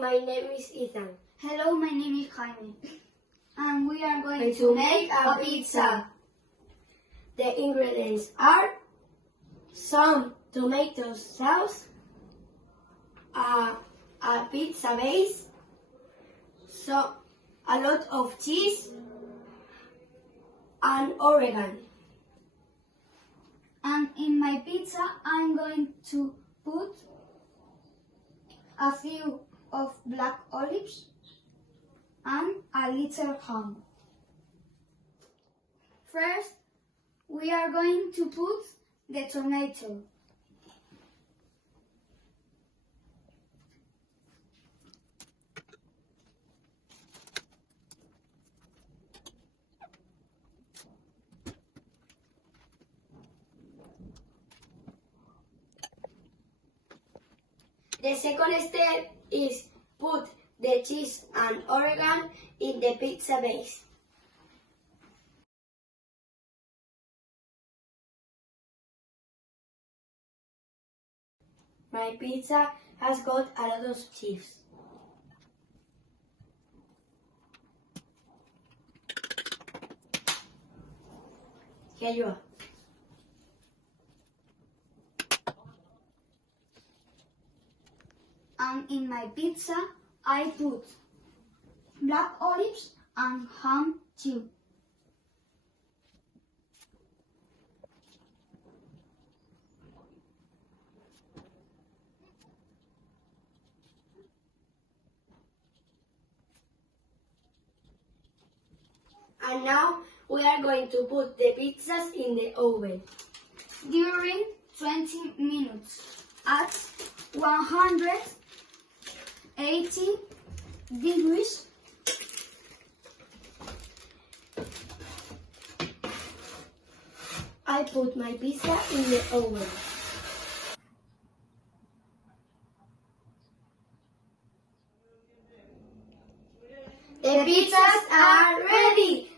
My name is Izan. Hello, my name is Jaime. And we are going to make a pizza. The ingredients are some tomato sauce, a pizza base, so a lot of cheese, and oregano. And in my pizza, I'm going to put a few of black olives and a little ham. First, we are going to put the tomato. The second step is put the cheese and oregano in the pizza base. My pizza has got a lot of cheese. Here you are. And in my pizza, I put black olives and ham too. And now we are going to put the pizzas in the oven. During 20 minutes at 180 degrees. I put my pizza in the oven. The pizzas are ready!